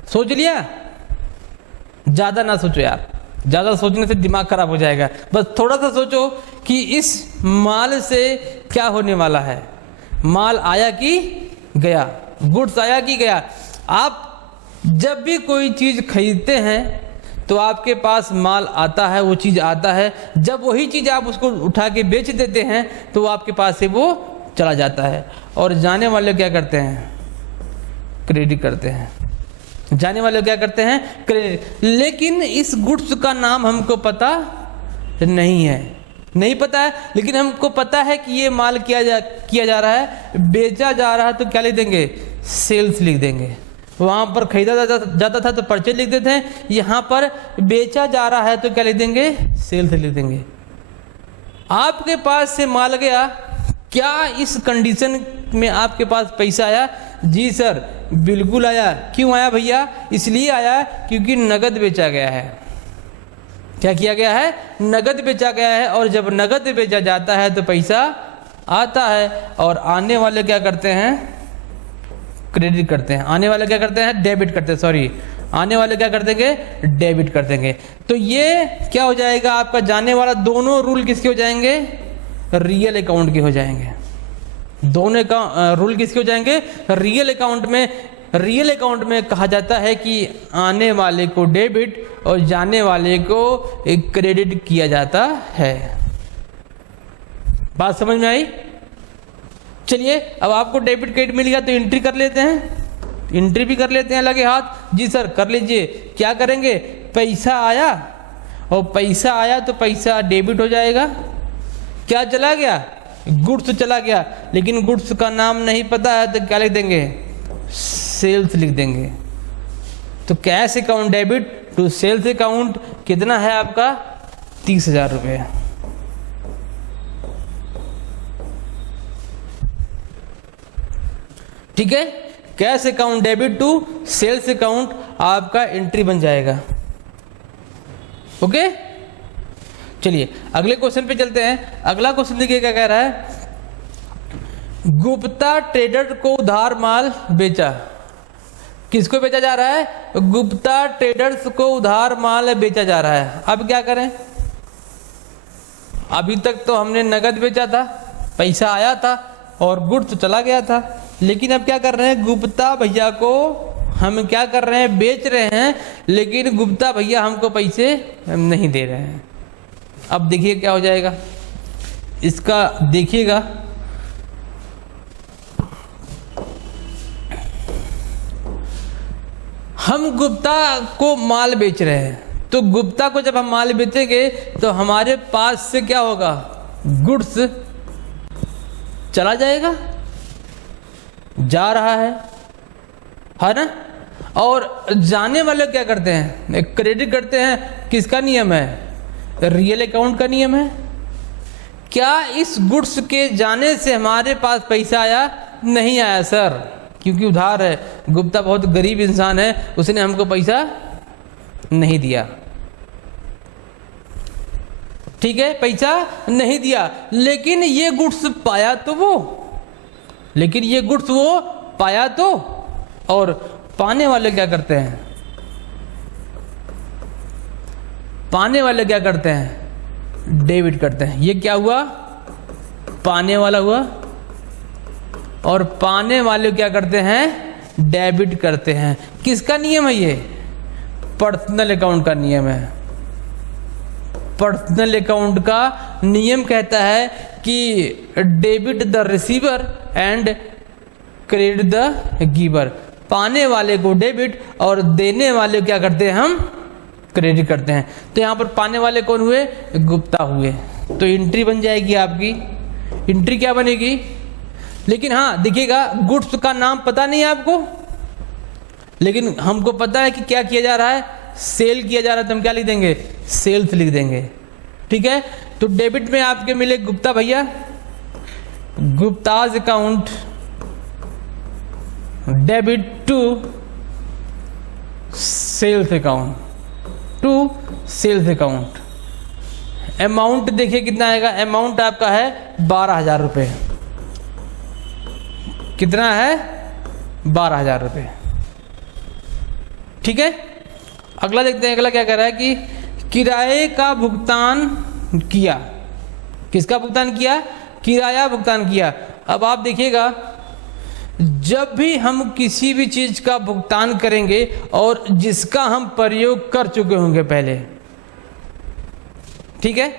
सोच लिया? ज्यादा ना सोचो यार, ज्यादा सोचने से दिमाग खराब हो जाएगा। बस थोड़ा सा सोचो कि इस माल से क्या होने वाला है। माल आया कि गया, गुड्स आया कि गया। आप जब भी कोई चीज खरीदते हैं तो आपके पास माल आता है, वो चीज आता है। जब वही चीज आप उसको उठा के बेच देते हैं तो आपके पास से वो चला जाता है। और जाने वाले क्या करते हैं, क्रेडिट करते हैं। जाने वाले क्या करते हैं? क्रेडिट। लेकिन इस गुड्स का नाम हमको पता नहीं है, नहीं पता है, लेकिन हमको पता है कि ये माल किया जा रहा है, बेचा जा रहा है, तो क्या लिख देंगे? सेल्स लिख देंगे। वहां पर खरीदा जाता था तो परचेज लिखते थे, यहां पर बेचा जा रहा है तो क्या लिख देंगे? सेल्स लिख देंगे। आपके पास से माल गया, क्या इस कंडीशन में आपके पास पैसा आया? जी सर, बिल्कुल आया। क्यों आया भैया? इसलिए आया क्योंकि नगद बेचा गया है। क्या किया गया है? नगद बेचा गया है, और जब नगद बेचा जाता है तो पैसा आता है, और आने वाले क्या करते हैं? क्रेडिट करते हैं। आने वाले क्या करते हैं? डेबिट करते हैं। सॉरी, आने वाले क्या कर देंगे? डेबिट कर देंगे। तो ये क्या हो जाएगा आपका? जाने वाला दोनों रूल किसके हो जाएंगे? रियल अकाउंट के हो जाएंगे। दोनों का रूल किसके हो जाएंगे? रियल अकाउंट में। रियल अकाउंट में कहा जाता है कि आने वाले को डेबिट और जाने वाले को क्रेडिट किया जाता है। बात समझ में आई? चलिए, अब आपको डेबिट क्रेडिट मिल गया तो एंट्री कर लेते हैं। एंट्री भी कर लेते हैं लगे हाथ। जी सर, कर लीजिए। क्या करेंगे? पैसा आया, और पैसा आया तो पैसा डेबिट हो जाएगा। क्या चला गया? गुड्स चला गया, लेकिन गुड्स का नाम नहीं पता है तो क्या लिख देंगे? सेल्स लिख देंगे। तो cash account debit to sales account कितना है आपका? 30,000 रुपये। ठीक है, cash account debit to sales account आपका एंट्री बन जाएगा। ओके, चलिए अगले क्वेश्चन पे चलते हैं। अगला क्वेश्चन देखिए क्या कह रहा है। गुप्ता ट्रेडर को उधार माल बेचा। किसको बेचा जा रहा है? गुप्ता ट्रेडर्स को उधार माल बेचा जा रहा है। अब क्या करें? अभी तक तो हमने नगद बेचा था, पैसा आया था और गुड्स तो चला गया था, लेकिन अब क्या कर रहे हैं? गुप्ता भैया को हम क्या कर रहे हैं? बेच रहे हैं, लेकिन गुप्ता भैया हमको पैसे नहीं दे रहे हैं। अब देखिए क्या हो जाएगा इसका, देखिएगा। हम गुप्ता को माल बेच रहे हैं, तो गुप्ता को जब हम माल बेचेंगे तो हमारे पास से क्या होगा? गुड्स चला जाएगा, जा रहा है ना? और जाने वाले क्या करते हैं? क्रेडिट करते हैं। किसका नियम है? रियल अकाउंट का नियम है। क्या इस गुड्स के जाने से हमारे पास पैसा आया? नहीं आया सर, क्योंकि उधार है। गुप्ता बहुत गरीब इंसान है, उसने हमको पैसा नहीं दिया। ठीक है, पैसा नहीं दिया, लेकिन ये गुड्स पाया तो वो, लेकिन ये गुड्स वो पाया तो। और पाने वाले क्या करते हैं? पाने वाले क्या करते हैं? डेबिट करते हैं। ये क्या हुआ? पाने वाला हुआ, और पाने वाले क्या करते हैं? डेबिट करते हैं। किसका नियम है ये? पर्सनल अकाउंट का नियम है। पर्सनल अकाउंट का नियम कहता है कि debit the receiver and credit the giver. पाने वाले को डेबिट और देने वाले क्या करते हैं? हम क्रेडिट करते हैं। तो यहाँ पर पाने वाले कौन हुए? गुप्ता हुए। तो एंट्री बन जाएगी आपकी। एंट्री क्या बनेगी? लेकिन हाँ देखिएगा, गुड्स का नाम पता नहीं है आपको, लेकिन हमको पता है कि क्या किया जा रहा है? सेल किया जा रहा है, तो हम क्या लिख देंगे? सेल्स लिख देंगे। ठीक है, तो डेबिट में आपके मिले गुप्ता भैया, Gupta's account debit to sales account, to sales account. Amount देखिए कितना आएगा? अमाउंट आपका है 12,000 रुपये। कितना है? 12,000 रुपये। ठीक है, अगला देखते हैं। अगला क्या कह रहा है कि किराए का भुगतान किया। किसका भुगतान किया? किराया भुगतान किया। अब आप देखिएगा, जब भी हम किसी भी चीज का भुगतान करेंगे और जिसका हम प्रयोग कर चुके होंगे पहले, ठीक है,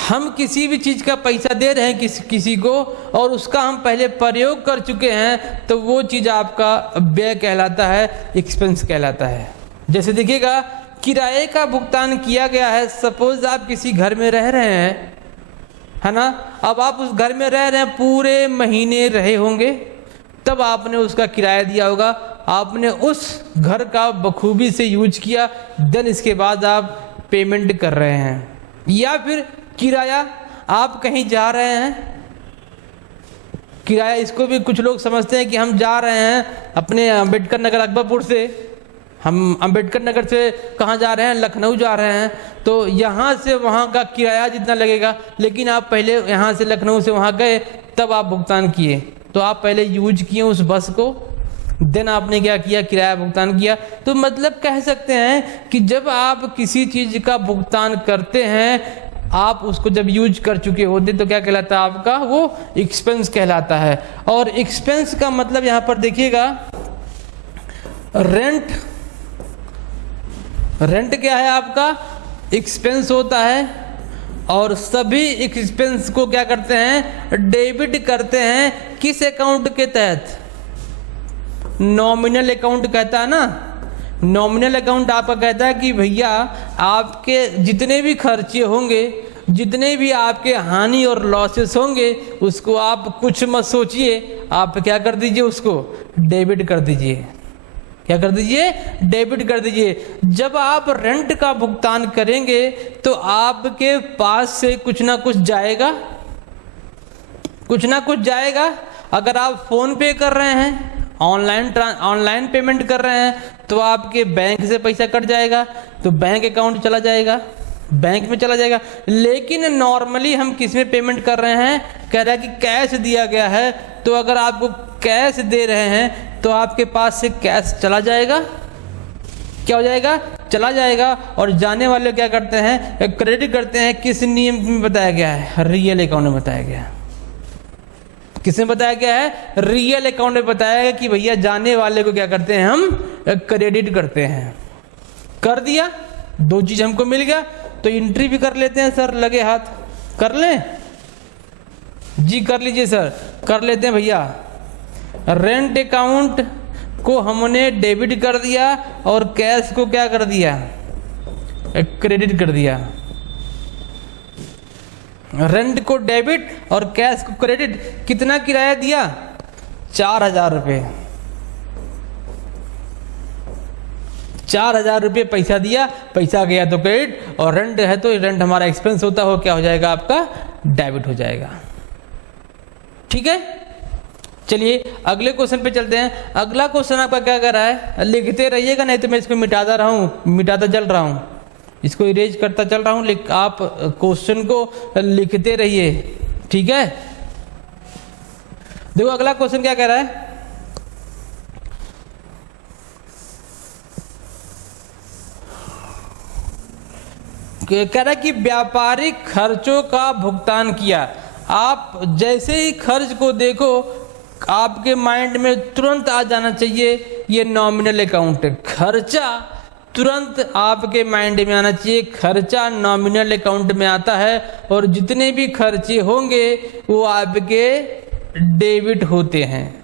हम किसी भी चीज़ का पैसा दे रहे हैं किसी को और उसका हम पहले प्रयोग कर चुके हैं तो वो चीज़ आपका व्यय कहलाता है, एक्सपेंस कहलाता है। जैसे देखिएगा, किराए का भुगतान किया गया है। सपोज आप किसी घर में रह रहे हैं, है ना, अब आप उस घर में रह रहे हैं, पूरे महीने रहे होंगे, तब आपने उसका किराया दिया होगा, आपने उस घर का बखूबी से यूज किया, देन इसके बाद आप पेमेंट कर रहे हैं। या फिर किराया, आप कहीं जा रहे हैं, किराया इसको भी कुछ लोग समझते हैं कि हम जा रहे हैं अपने अम्बेडकर नगर अकबरपुर से, हम अम्बेडकर नगर से कहाँ जा रहे हैं, लखनऊ जा रहे हैं, तो यहाँ से वहाँ का किराया जितना लगेगा, लेकिन आप पहले यहाँ से लखनऊ से वहाँ गए तब आप भुगतान किए, तो आप पहले यूज किए उस बस को, देन आपने क्या किया, किराया भुगतान किया। तो मतलब कह सकते हैं कि जब आप किसी चीज़ का भुगतान करते हैं, आप उसको जब यूज कर चुके होते तो क्या कहलाता है आपका, वो एक्सपेंस कहलाता है। और एक्सपेंस का मतलब यहाँ पर देखिएगा, रेंट, रेंट क्या है आपका, एक्सपेंस होता है। और सभी एक्सपेंस को क्या करते हैं, डेबिट करते हैं। किस अकाउंट के तहत, नॉमिनल अकाउंट कहता है ना, नॉमिनल अकाउंट आपका कहता है कि भैया आपके जितने भी खर्चे होंगे, जितने भी आपके हानि और लॉसेस होंगे, उसको आप कुछ मत सोचिए, आप क्या कर दीजिए, उसको डेबिट कर दीजिए। क्या कर दीजिए, डेबिट कर दीजिए। जब आप रेंट का भुगतान करेंगे तो आपके पास से कुछ ना कुछ जाएगा, कुछ ना कुछ जाएगा। अगर आप फोन पे कर रहे हैं, ऑनलाइन पेमेंट कर रहे हैं, तो आपके बैंक से पैसा कट जाएगा, तो बैंक अकाउंट चला जाएगा, बैंक में चला जाएगा। लेकिन नॉर्मली हम किस में पेमेंट कर रहे हैं, कह रहा है कि कैश दिया गया है, तो अगर आपको कैश दे रहे हैं तो आपके पास से कैश चला जाएगा, क्या हो जाएगा, चला जाएगा। और जाने वाले क्या करते हैं, क्रेडिट करते हैं। किस नियम में बताया गया है, रियल अकाउंट में बताया गया है। किसने बताया गया है, रियल अकाउंट में बताया गया कि भैया जाने वाले को क्या करते हैं, हम क्रेडिट करते हैं। कर दिया, दो चीज हमको मिल गया, तो एंट्री भी कर लेते हैं सर, लगे हाथ कर लें जी, कर लीजिए सर, कर लेते हैं भैया। रेंट अकाउंट को हमने डेबिट कर दिया और कैश को क्या कर दिया, क्रेडिट कर दिया। रेंट को डेबिट और कैश को क्रेडिट। कितना किराया दिया, 4,000 रुपये, 4,000 रुपये पैसा दिया, पैसा गया तो क्रेडिट, और रेंट है तो रेंट हमारा एक्सपेंस होता हो, क्या हो जाएगा आपका, डेबिट हो जाएगा। ठीक है, चलिए अगले क्वेश्चन पे चलते हैं। अगला क्वेश्चन आपका क्या कर रहा है, लिखते रहिएगा, नहीं तो मैं इसको मिटाता रहा हूँ, मिटाता चल रहा हूँ, इसको इरेज करता चल रहा हूँ, आप क्वेश्चन को लिखते रहिए। ठीक है, देखो अगला क्वेश्चन क्या कह रहा है, कह रहा है कि व्यापारिक खर्चों का भुगतान किया। आप जैसे ही खर्च को देखो, आपके माइंड में तुरंत आ जाना चाहिए ये नॉमिनल अकाउंट है। खर्चा तुरंत आपके माइंड में आना चाहिए, खर्चा नॉमिनल अकाउंट में आता है, और जितने भी खर्चे होंगे वो आपके डेबिट होते हैं।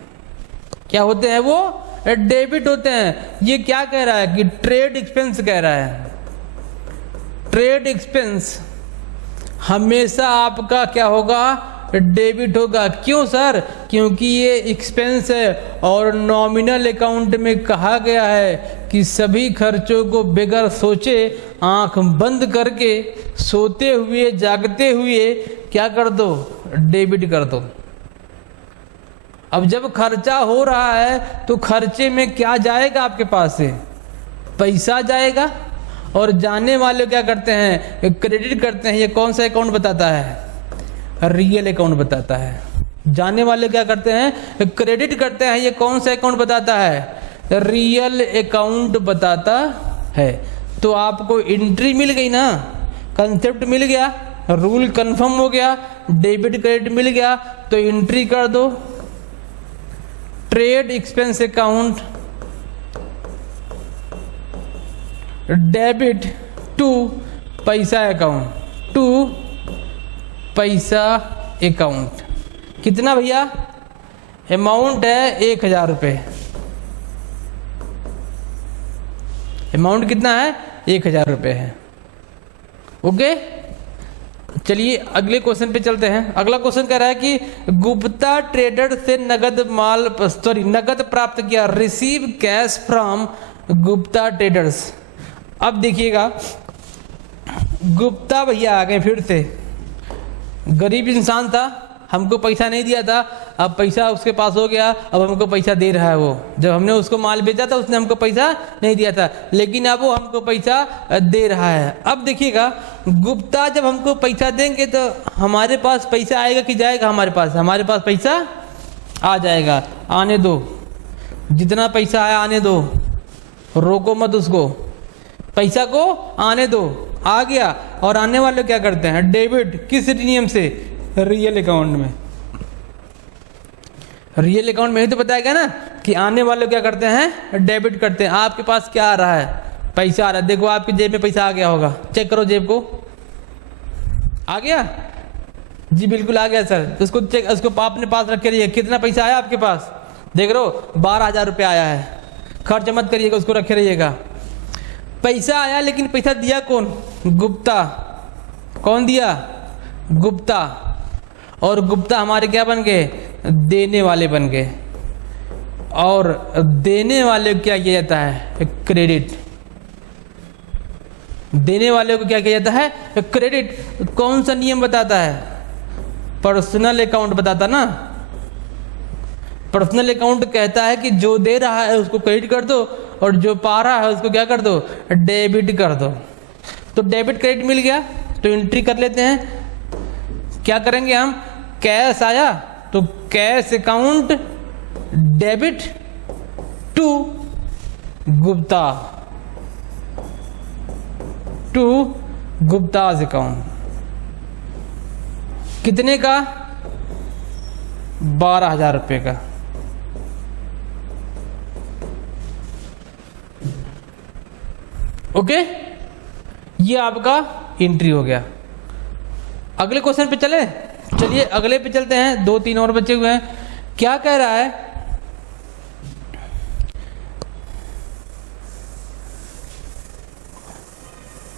क्या होते हैं, वो डेबिट होते हैं। ये क्या कह रहा है कि ट्रेड एक्सपेंस कह रहा है, ट्रेड एक्सपेंस हमेशा आपका क्या होगा, डेबिट होगा। क्यों सर, क्योंकि ये एक्सपेंस है, और नॉमिनल अकाउंट में कहा गया है कि सभी खर्चों को बगैर सोचे, आंख बंद करके, सोते हुए जागते हुए क्या कर दो, डेबिट कर दो। अब जब खर्चा हो रहा है तो खर्चे में क्या जाएगा, आपके पास से पैसा जाएगा, और जाने वाले क्या करते हैं, क्रेडिट करते हैं। ये कौन सा अकाउंट बताता है, रियल अकाउंट बताता है। जाने वाले क्या करते हैं, क्रेडिट करते हैं। ये कौन सा अकाउंट बताता है, रियल अकाउंट बताता है। तो आपको एंट्री मिल गई ना, कंसेप्ट मिल गया, रूल कंफर्म हो गया, डेबिट क्रेडिट मिल गया, तो एंट्री कर दो, trade expense account debit to पैसा अकाउंट, टू पैसा अकाउंट। कितना भैया? अमाउंट है 1000 रुपये। अमाउंट कितना है? 1000 रुपये है। ओके, चलिए अगले क्वेश्चन पे चलते हैं। अगला क्वेश्चन कह रहा है कि गुप्ता ट्रेडर से नगद प्राप्त किया, receive cash from Gupta traders. अब देखिएगा, गुप्ता भैया आ गए फिर से। गरीब इंसान था, हमको पैसा नहीं दिया था, अब पैसा उसके पास हो गया, अब हमको पैसा दे रहा है। वो जब हमने उसको माल बेचा था उसने हमको पैसा नहीं दिया था, लेकिन अब वो हमको पैसा दे रहा है। अब देखिएगा, गुप्ता जब हमको पैसा देंगे तो हमारे पास पैसा आएगा कि जाएगा? हमारे पास पैसा आ जाएगा। आने दो, जितना पैसा आया आने दो, रोको मत उसको, पैसा को आने दो। आ गया, और आने वाले क्या करते हैं? डेबिट। किस नियम से? रियल अकाउंट में। रियल अकाउंट में ही तो बताया गया ना कि आने वाले क्या करते हैं? डेबिट करते हैं। आपके पास क्या आ रहा है? पैसा आ रहा है। देखो आपकी जेब में पैसा आ गया होगा, चेक करो जेब को। आ गया जी? बिल्कुल आ गया सर। उसको चेक, उसको अपने पास रख के रहिए। कितना पैसा आया आपके पास? देख रहे हो, 12,000 रुपये आया है। खर्च मत करिएगा, उसको रखे रहिएगा। पैसा आया, लेकिन पैसा दिया कौन? गुप्ता। कौन दिया? गुप्ता। और गुप्ता हमारे क्या बन गए? देने वाले बन गए। और देने वाले को क्या किया जाता है? क्रेडिट। देने वाले को क्या किया जाता है? क्रेडिट। कौन सा नियम बताता है? पर्सनल अकाउंट बताता ना। पर्सनल अकाउंट कहता है कि जो दे रहा है उसको क्रेडिट कर दो, और जो पा रहा है उसको क्या कर दो? डेबिट कर दो। तो डेबिट क्रेडिट मिल गया, तो एंट्री कर लेते हैं। क्या करेंगे हम? कैश आया तो cash account debit to Gupta, to Gupta's account. कितने का? 12,000 रुपये का। ओके, ये आपका एंट्री हो गया। अगले क्वेश्चन पे चलिए अगले पे चलते हैं। 2-3 और बचे हुए हैं। क्या कह रहा है?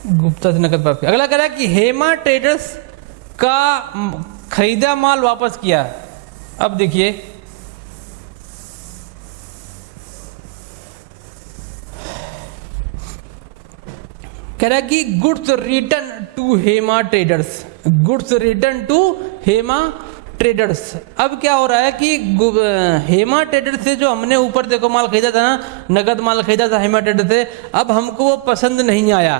गुप्ता से नकद प्राप्त। अगला कह रहा है कि हेमा ट्रेडर्स का खरीदा माल वापस किया। अब देखिए, कह रहा है कि goods return to Hema traders. Goods return to Hema traders. अब क्या हो रहा है कि हेमा ट्रेडर्स से जो हमने ऊपर देखो माल खरीदा था ना, नगद माल खरीदा था हेमा ट्रेडर्स से, अब हमको वो पसंद नहीं आया।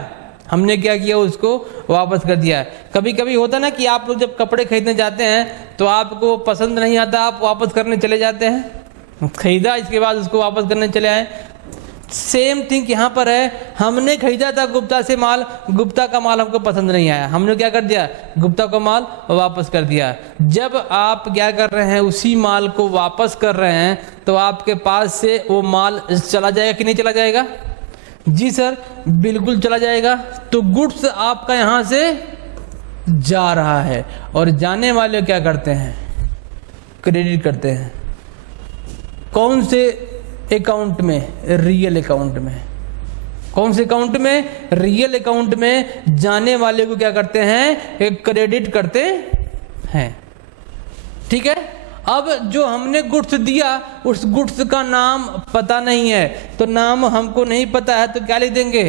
हमने क्या किया? उसको वापस कर दिया। कभी कभी होता ना कि आप लोग जब कपड़े खरीदने जाते हैं तो आपको पसंद नहीं आता, आप वापस करने चले जाते हैं। खरीदा, इसके बाद उसको वापस करने चले आए। सेम थिंग यहाँ पर है। हमने खरीदा था गुप्ता से माल, गुप्ता का माल हमको पसंद नहीं आया, हमने क्या कर दिया? गुप्ता का माल वापस कर दिया। जब आप क्या कर रहे हैं? उसी माल को वापस कर रहे हैं, तो आपके पास से वो माल चला जाएगा कि नहीं चला जाएगा? जी सर, बिल्कुल चला जाएगा। तो गुड्स आपका यहाँ से जा रहा है, और जाने वाले क्या करते हैं? क्रेडिट करते हैं। कौन से अकाउंट में? रियल अकाउंट में। कौन से अकाउंट में? रियल अकाउंट में जाने वाले को क्या करते हैं? क्रेडिट करते हैं। ठीक है। अब जो हमने गुड्स दिया, उस गुड्स का नाम पता नहीं है, तो नाम हमको नहीं पता है, तो क्या लिख देंगे?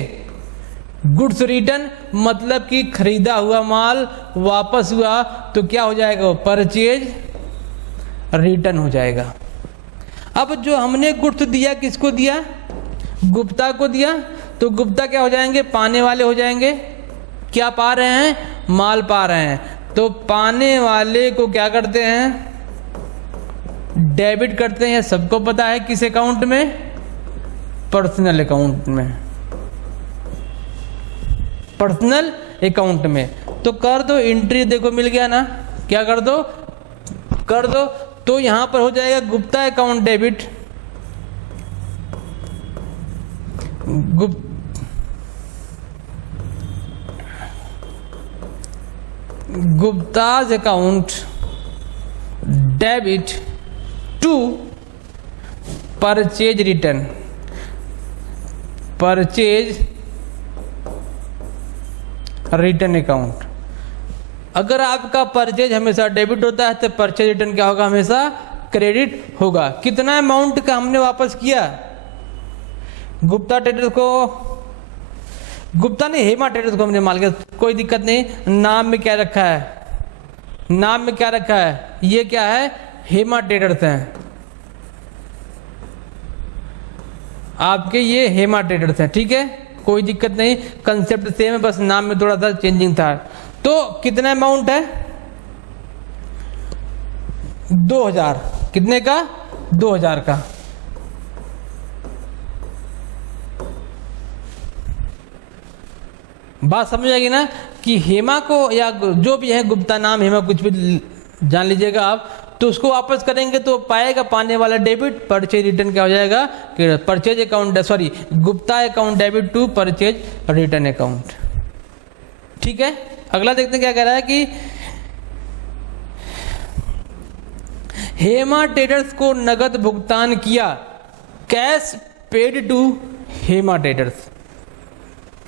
Goods return. मतलब कि खरीदा हुआ माल वापस हुआ तो क्या हो जाएगा? परचेज रिटर्न हो जाएगा। अब जो हमने गुड्स दिया, किसको दिया? गुप्ता को दिया, तो गुप्ता क्या हो जाएंगे? पाने वाले हो जाएंगे। क्या पा रहे हैं? माल पा रहे हैं। तो पाने वाले को क्या करते हैं? डेबिट करते हैं। सबको पता है किस अकाउंट में? पर्सनल अकाउंट में। पर्सनल अकाउंट में। तो कर दो एंट्री, देखो मिल गया ना। क्या कर दो? कर दो। तो यहां पर हो जाएगा Gupta account debit, Gupta's account debit to purchase return, purchase return account. अगर आपका परचेज हमेशा डेबिट होता है तो परचेज रिटर्न क्या होगा, हमेशा क्रेडिट होगा। कितना अमाउंट का हमने वापस किया, गुप्ता ट्रेडर्स को, गुप्ता नहीं हेमा ट्रेडर्स को हमने माल किया, कोई दिक्कत नहीं। नाम में क्या रखा है, नाम में क्या रखा है, ये क्या है, हेमा ट्रेडर्स हैं आपके, ये हेमा ट्रेडर्स हैं, ठीक है, कोई दिक्कत नहीं, कंसेप्ट सेम है, बस नाम में थोड़ा सा चेंजिंग था। तो कितना अमाउंट है, 2000, कितने का, 2000 का। बात समझ आएगी ना कि हेमा को या जो भी है गुप्ता नाम हेमा कुछ भी जान लीजिएगा आप, तो उसको वापस करेंगे तो पाएगा पाने वाला डेबिट, परचेज रिटर्न क्या हो जाएगा, purchase account, sorry Gupta account debit to purchase return account, ठीक है। अगला देखते हैं क्या कह रहा है कि हेमा ट्रेडर्स को नगद भुगतान किया, cash paid to Hema traders.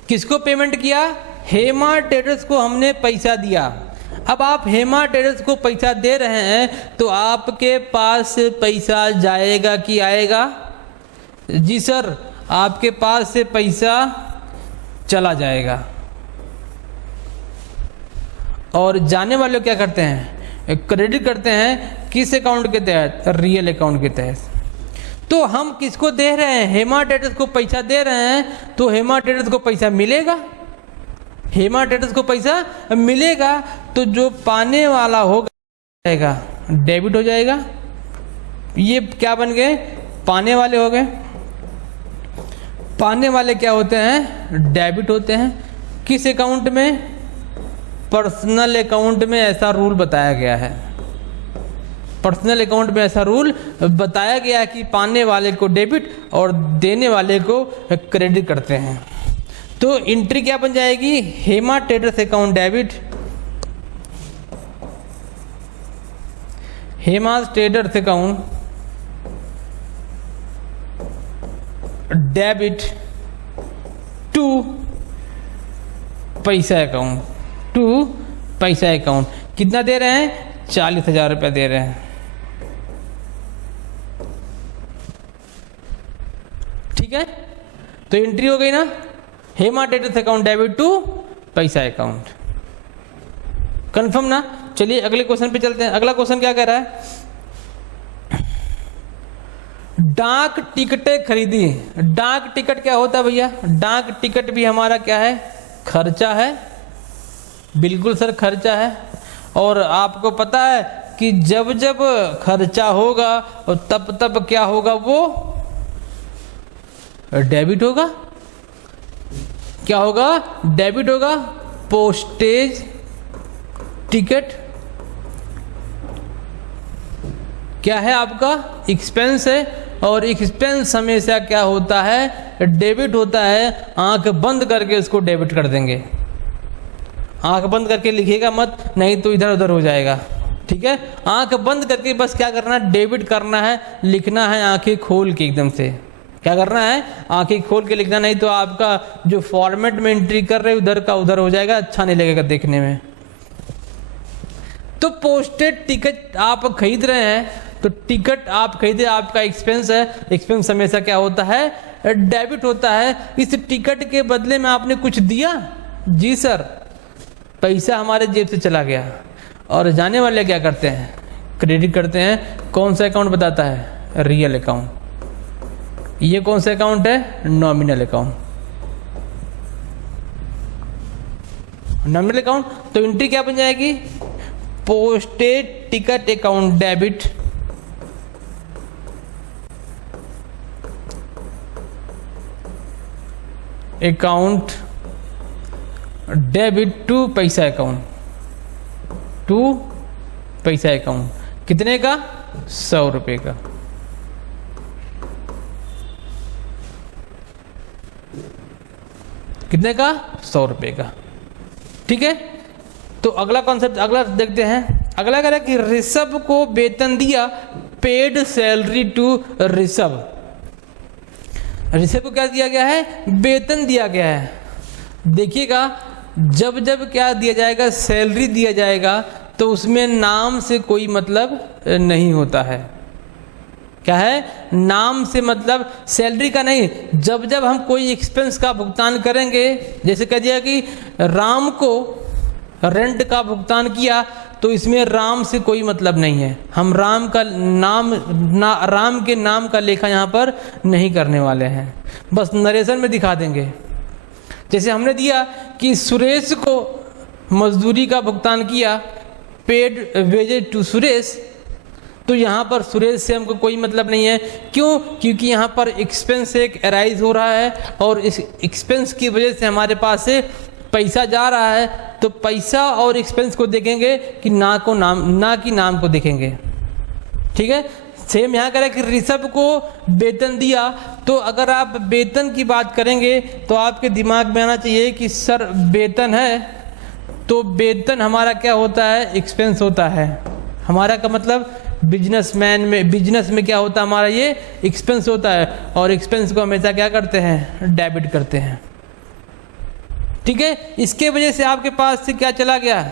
किसको पेमेंट किया, हेमा ट्रेडर्स को हमने पैसा दिया। अब आप हेमा ट्रेडर्स को पैसा दे रहे हैं तो आपके पास पैसा जाएगा कि आएगा, जी सर, आपके पास से पैसा चला जाएगा। और जाने वाले क्या करते हैं, क्रेडिट करते हैं, किस अकाउंट के तहत, रियल अकाउंट के तहत। तो हम किसको दे रहे हैं, हेमा ट्रेडर्स को पैसा दे रहे हैं, तो हेमा ट्रेडर्स को पैसा मिलेगा, हेमा ट्रेडर्स को पैसा मिलेगा, तो जो पाने वाला होगा डेबिट हो जाएगा। ये क्या बन गए, पाने वाले हो गए। पाने वाले क्या होते हैं, डेबिट होते हैं। किस अकाउंट में, पर्सनल अकाउंट में ऐसा रूल बताया गया है, पर्सनल अकाउंट में ऐसा रूल बताया गया है कि पाने वाले को डेबिट और देने वाले को क्रेडिट करते हैं। तो एंट्री क्या बन जाएगी, Hema traders account debit, Hema traders account debit to पैसा अकाउंट, टू पैसा अकाउंट। कितना दे रहे हैं, 40,000 रुपये दे रहे हैं, ठीक है। तो एंट्री हो गई ना, Hema traders account debit to पैसा अकाउंट, कंफर्म ना। चलिए अगले क्वेश्चन पे चलते हैं। अगला क्वेश्चन क्या कह रहा है, डाक टिकटें खरीदी। डाक टिकट क्या होता है भैया, डाक टिकट भी हमारा क्या है, खर्चा है, बिल्कुल सर खर्चा है। और आपको पता है कि जब जब खर्चा होगा और तब तब क्या होगा, वो डेबिट होगा, क्या होगा, डेबिट होगा। पोस्टेज टिकट क्या है, आपका एक्सपेंस है, और एक्सपेंस हमेशा क्या होता है, डेबिट होता है। आंख बंद करके इसको डेबिट कर देंगे, आंख बंद करके लिखिएगा मत, नहीं तो इधर उधर हो जाएगा, ठीक है। आंख बंद करके बस क्या करना है, डेबिट करना है, लिखना है आंखें खोल के, एकदम से क्या करना है, आंखें खोल के लिखना, नहीं तो आपका जो फॉर्मेट में एंट्री कर रहे उधर का उधर हो जाएगा, अच्छा नहीं लगेगा देखने में। तो पोस्टेड टिकट आप खरीद रहे हैं, तो टिकट आप खरीदे, आपका एक्सपेंस है, एक्सपेंस हमेशा क्या होता है, डेबिट होता है। इस टिकट के बदले में आपने कुछ दिया, जी सर, पैसा हमारे जेब से चला गया। और जाने वाले क्या करते हैं, क्रेडिट करते हैं। कौन सा अकाउंट बताता है, रियल अकाउंट। ये कौन सा अकाउंट है, नॉमिनल अकाउंट, नॉमिनल अकाउंट। तो एंट्री क्या बन जाएगी, posted ticket account debit account debit to पैसा अकाउंट, टू पैसा अकाउंट। कितने का, 100 रुपये का। कितने का, 100 रुपये का, ठीक है। तो अगला कॉन्सेप्ट, अगला देखते हैं। अगला कह रहा है कि ऋषभ को वेतन दिया, paid salary to Rishabh. Rishabh को क्या दिया गया है? वेतन दिया गया है। देखिएगा, जब जब क्या दिया जाएगा, सैलरी दिया जाएगा, तो उसमें नाम से कोई मतलब नहीं होता है। क्या है? नाम से मतलब सैलरी का नहीं। जब जब हम कोई एक्सपेंस का भुगतान करेंगे, जैसे कह दिया कि राम को रेंट का भुगतान किया, तो इसमें राम से कोई मतलब नहीं है। हम राम का नाम राम के नाम का लेखा यहाँ पर नहीं करने वाले हैं, बस नरेशन में दिखा देंगे। जैसे हमने दिया कि सुरेश को मजदूरी का भुगतान किया, पेड वेजेज टू सुरेश, तो यहाँ पर सुरेश से हमको कोई मतलब नहीं है। क्यों? क्योंकि यहाँ पर एक्सपेंस एक अराइज हो रहा है और इस एक्सपेंस की वजह से हमारे पास से पैसा जा रहा है, तो पैसा और एक्सपेंस को देखेंगे कि ना कि नाम को देखेंगे। ठीक है। सेम यहाँ करें कि ऋषभ को वेतन दिया, तो अगर आप वेतन की बात करेंगे तो आपके दिमाग में आना चाहिए कि सर वेतन है, तो वेतन हमारा क्या होता है? एक्सपेंस होता है। हमारा का मतलब बिजनेस में क्या होता है? हमारा ये एक्सपेंस होता है, और एक्सपेंस को हमेशा क्या करते हैं? डेबिट करते हैं। ठीक है। इसके वजह से आपके पास से क्या चला गया?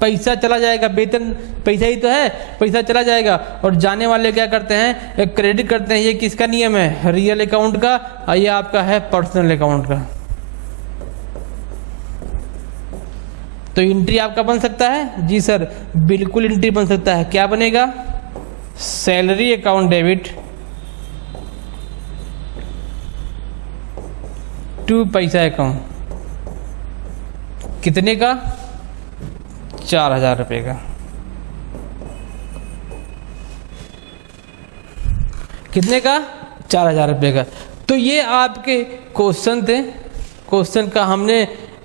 पैसा चला जाएगा। वेतन पैसा ही तो है, पैसा चला जाएगा, और जाने वाले क्या करते हैं? एक क्रेडिट करते हैं। ये किसका नियम है? रियल अकाउंट का, और ये आपका है पर्सनल अकाउंट का। तो एंट्री आपका बन सकता है? जी सर, बिल्कुल एंट्री बन सकता है। क्या बनेगा? सैलरी अकाउंट डेबिट टू पैसा अकाउंट। कितने का? 4000 रुपये का। कितने का? 4000 रुपये का। तो ये आपके क्वेश्चन थे। क्वेश्चन का हमने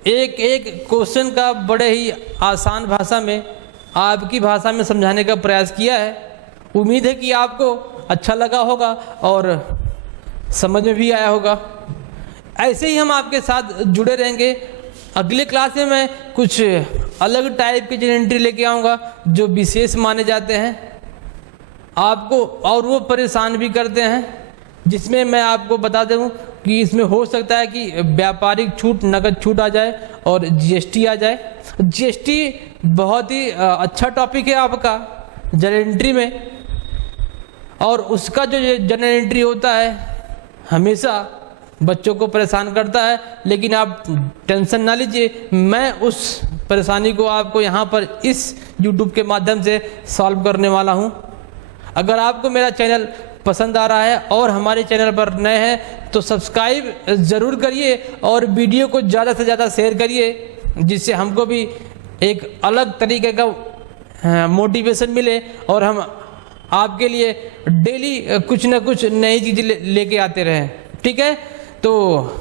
एक एक क्वेश्चन का बड़े ही आसान भाषा में, आपकी भाषा में समझाने का प्रयास किया है। उम्मीद है कि आपको अच्छा लगा होगा और समझ में भी आया होगा। ऐसे ही हम आपके साथ जुड़े रहेंगे। अगले क्लास में मैं कुछ अलग टाइप के एंट्री लेके आऊँगा जो विशेष माने जाते हैं आपको, और वो परेशान भी करते हैं, जिसमें मैं आपको बता दूं कि इसमें हो सकता है कि व्यापारिक छूट, नकद छूट आ जाए और जीएसटी आ जाए। जीएसटी बहुत ही अच्छा टॉपिक है आपका जनरल एंट्री में, और उसका जो जनरल एंट्री होता है हमेशा बच्चों को परेशान करता है। लेकिन आप टेंशन ना लीजिए, मैं उस परेशानी को आपको यहाँ पर इस YouTube के माध्यम से सॉल्व करने वाला हूँ। अगर आपको मेरा चैनल पसंद आ रहा है और हमारे चैनल पर नए हैं तो सब्सक्राइब ज़रूर करिए और वीडियो को ज़्यादा से ज़्यादा शेयर करिए, जिससे हमको भी एक अलग तरीके का मोटिवेशन मिले और हम आपके लिए डेली कुछ ना कुछ नई चीज़ें लेके आते रहें। ठीक है। तो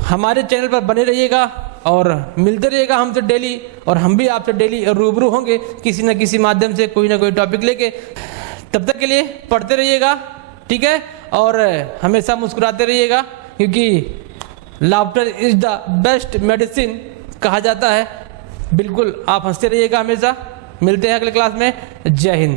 हमारे चैनल पर बने रहिएगा और मिलते रहिएगा हमसे डेली, और हम भी आपसे डेली रूबरू होंगे किसी न किसी माध्यम से, कोई ना कोई टॉपिक लेके। तब तक के लिए पढ़ते रहिएगा। ठीक है। और हमेशा मुस्कुराते रहिएगा, क्योंकि laughter is the best medicine कहा जाता है। बिल्कुल आप हंसते रहिएगा हमेशा। मिलते हैं अगले क्लास में। जय हिंद।